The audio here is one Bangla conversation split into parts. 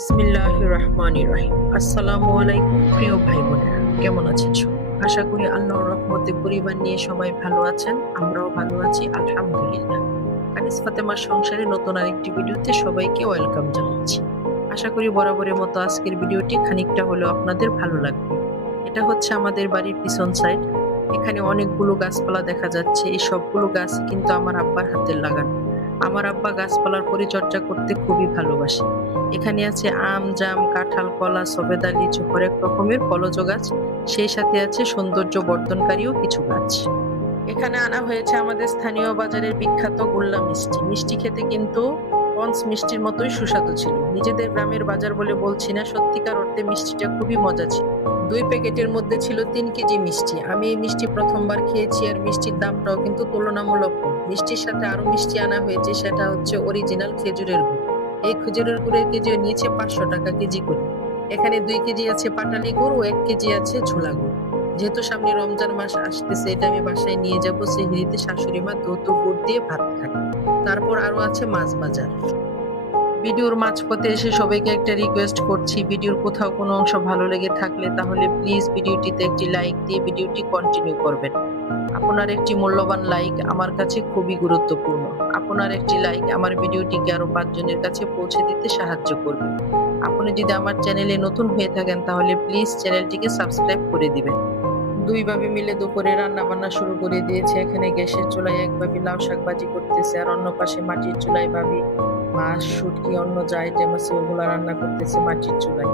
বিসমিল্লাহির রহমানির রহিম। আসসালামু আলাইকুম প্রিয় ভাই বোনেরা, কেমন আছেন সবাই? আশা করি আল্লাহর রহমতে পরিবার নিয়ে সবাই ভালো আছেন। আমরাও ভালো আছি আলহামদুলিল্লাহ। আনিস ফাতেমার সংসারে নতুন আরেকটি ভিডিওতে সবাইকে ওয়েলকাম জানাচ্ছি। আশা করি বরাবরের মতো আজকের ভিডিওটি খানিকটা হলেও আপনাদের ভালো লাগবে। এটা হচ্ছে আমাদের বাড়ির পিছন সাইড। এখানে অনেকগুলো গাছপালা দেখা যাচ্ছে। এই সবগুলো গাছ কিন্তু আমার আব্বার হাতের লাগানো। আমার আব্বা গাছপালার পরিচর্যা করতে খুবই ভালোবাসে। এখানে আছে আম, জাম, কাঁঠাল, কলা, সবেদা, লিচু, হরেক রকমের ফলজ গাছ। সেই সাথে আছে সৌন্দর্য বর্ধনকারীও কিছু গাছ। এখানে আনা হয়েছে আমাদের স্থানীয় বাজারের বিখ্যাত গোল্লা মিষ্টি। মিষ্টি খেতে কিন্তু পঞ্চ মিষ্টির মতোই সুস্বাদু ছিল। নিজেদের গ্রামের বাজার বলে বলছি না, সত্যিকার অর্থে মিষ্টিটা খুবই মজা ছিল। 2 প্যাকেটের মধ্যে ছিল 3 কেজি মিষ্টি। আমি এই মিষ্টি প্রথমবার খেয়েছি, আর মিষ্টির দামটাও কিন্তু তুলনামূলক কম। মিষ্টির সাথে আরো মিষ্টি আনা হয়েছে, সেটা হচ্ছে অরিজিনাল খেজুরের গুড়। এই খেজুরের গুড়ের কেজিও নিয়েছে 500 টাকা কেজি করে। এখানে 2 কেজি আছে পাটালি গুড় ও 1 কেজি আছে ঝোলা গুড়। যেহেতু সামনে রমজান মাস আসতেছে, এটা আমি বাসায় নিয়ে যাব। সেহরিতে শাশুড়ি মা দুধ ও গুড় দিয়ে ভাত খায়। তারপর আরো আছে মাছ বাজার। ভিডিওর মাঝপথে এসে সবাইকে একটা রিকোয়েস্ট করছি, ভিডিওর কোথাও কোনো অংশ ভালো লেগে থাকলে তাহলে প্লিজ ভিডিওটিতে একটি লাইক দিয়ে ভিডিওটি কন্টিনিউ করবেন। আপনার একটি মূল্যবান লাইক আমার কাছে খুবই গুরুত্বপূর্ণ। আপনার একটি লাইক আমার ভিডিওটিকে আরো 5 জনের কাছে পৌঁছে দিতে সাহায্য করবে। আপনি যদি আমার চ্যানেলে নতুন হয়ে থাকেন তাহলে প্লিজ চ্যানেলটিকে সাবস্ক্রাইব করে দিবেন। দুই ভাবি মিলে দুপুরে রান্না বান্না শুরু করে দিয়েছে। এখানে গ্যাসের চুলায় এক ভাবি লাউ শাক ভাজি করতেছে, আর অন্য পাশে মাটির চুলায় ভাবি মাছ, শুটকি, অন্য যা আইটেম আছে ওগুলা রান্না করতেছে মাটির চুলায়।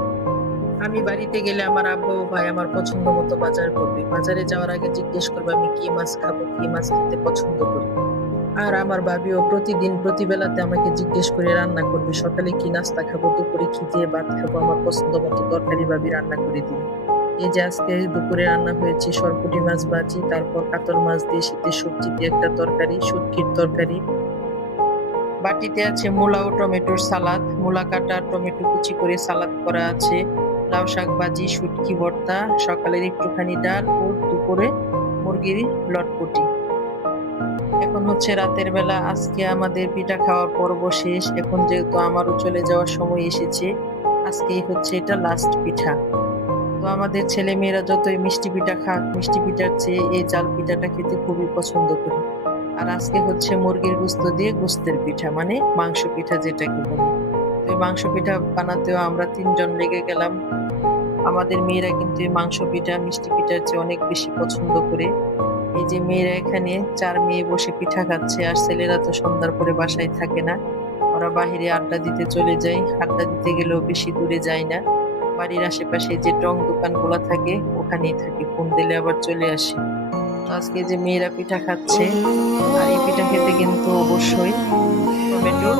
আমি বাড়িতে গেলে আমার আব্বু ও ভাই আমার পছন্দ মতো বাজার করবে। বাজারে যাওয়ার আগে জিজ্ঞেস করবে আমি কি মাছ খাবো, কি মাছ খেতে পছন্দ করি। আর আমার ভাবিও প্রতিদিন প্রতিবেলাতে আমাকে জিজ্ঞেস করে রান্না করবে, সকালে কি নাস্তা খাবো, দুপুরে কি দিয়ে ভাত খাবো। আমার পছন্দ মতো তরকারি ভাবি রান্না করে দিবে। এই যে আজকে দুপুরে রান্না হয়েছে সরপুঁটি মাছ ভাজি, তারপর কাতল মাছ দিয়ে শীতের সবজি দিয়ে একটা তরকারি, শুটকির তরকারি। বাটিতে আছে মূলা ও টমেটোর সালাদ, মূলা কাটা, টমেটো কুচি করে সালাদ করা আছে, লাউ শাক ভাজি, শুটকি ভর্তা, সকালের একটুখানি ডাল ও দুপুরে মুরগির লটপটি। এখন হচ্ছে রাতের বেলা। আজকে আমাদের পিঠা খাওয়ার পর্ব শেষ। এখন যেহেতু আমারও চলে যাওয়ার সময় এসেছে, আজকেই হচ্ছে এটা লাস্ট পিঠা। তো আমাদের ছেলে মেয়েরা যতই মিষ্টি পিঠা খাক, মিষ্টি পিঠার চেয়ে এই জাল পিঠাটা খেতে খুবই পছন্দ করে। আর আজকে হচ্ছে মুরগির গোস্ত দিয়ে গোস্তের পিঠা, মানে মাংস পিঠা যেটাকে বলি। তো এই মাংস পিঠা বানাতেও আমরা 3 জন লেগে গেলাম। আমাদের মেয়েরা কিন্তু এই মাংস পিঠা মিষ্টি পিঠার চেয়ে অনেক বেশি পছন্দ করে। এই যে মেয়েরা এখানে 4 মেয়ে বসে পিঠা খাচ্ছে, আর ছেলেরা তো সন্ধ্যার পরে বাসায় থাকে না, ওরা বাহিরে আড্ডা দিতে চলে যায়। আড্ডা দিতে গেলেও বেশি দূরে যায় না, বাড়ির আশেপাশে যে টং দোকানগুলো থাকে ওখানেই থাকে, ফোন দিলে আবার চলে আসে। তো আজকে যে মেয়েরা পিঠা খাচ্ছে, আর এই পিঠা খেতে কিন্তু অবশ্যই টমেটো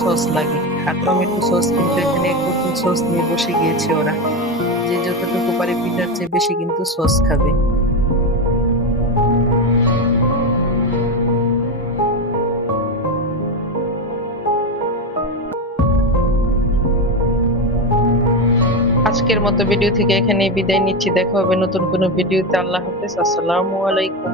সস লাগে। আর টমেটো সস কিন্তু এখানে 1 বোতল সস নিয়ে বসে গিয়েছে ওরা। যে যতটুকু পারে পিঠার চেয়ে বেশি কিন্তু সস খাবে। আজকের মতো ভিডিও থেকে এখানেই বিদায় নিচ্ছি। দেখা হবে নতুন কোনো ভিডিওতে। আল্লাহ হাফেজ, আসসালামু আলাইকুম।